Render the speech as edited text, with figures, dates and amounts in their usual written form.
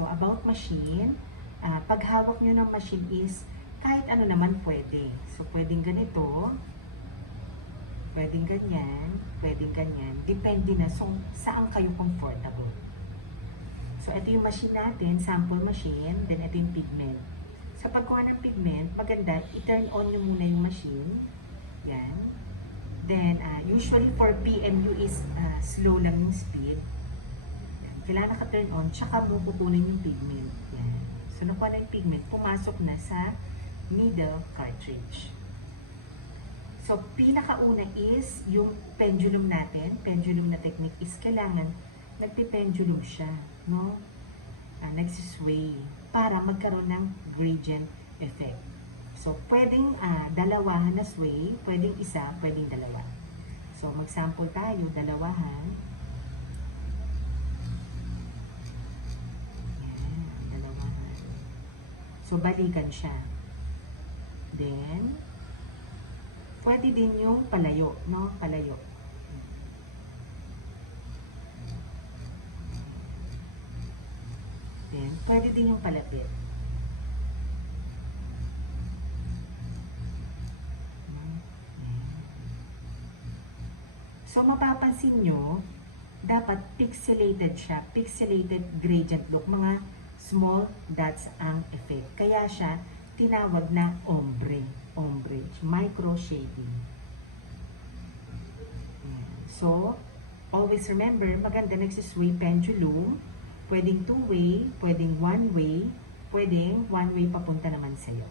So, about machine, pag hawak nyo ng machine is kahit ano naman pwede. So, pwedeng ganito, pwedeng ganyan, pwedeng ganyan. Depende na so, saan kayo comfortable. So, ito yung machine natin, sample machine, then ito yung pigment. Sa pagkuha ng pigment, maganda, i-turn on nyo muna yung machine. Yan. Then, usually for PMU is slow lang yung speed. Yan. Kailangan naka-turn on, tsaka mo pupunin yung pigment. Yan. So, nakuha na yung pigment, pumasok na sa middle cartridge. So, pinakauna is yung pendulum natin. Pendulum na technique is kailangan nagpipendulum siya, no? Nagsisway para magkaroon ng gradient effect. So, pwedeng dalawahan na sway, pwedeng isa, pwedeng dalawa. So, mag-sample tayo, dalawahan. Yan, dalawahan. So, balikan siya. Then, pwede din yung palayo, no? Palayo. Then, pwede din yung palapit. So, mapapansin nyo, dapat pixelated siya. Pixelated gradient look. Mga small dots ang effect. Kaya siya tinawag na ombre. Ombrage. Micro shading. So, always remember, maganda nagsisway pendulum. Pwedeng two-way, pwedeng one-way, pwedeng one-way papunta naman sa'yo.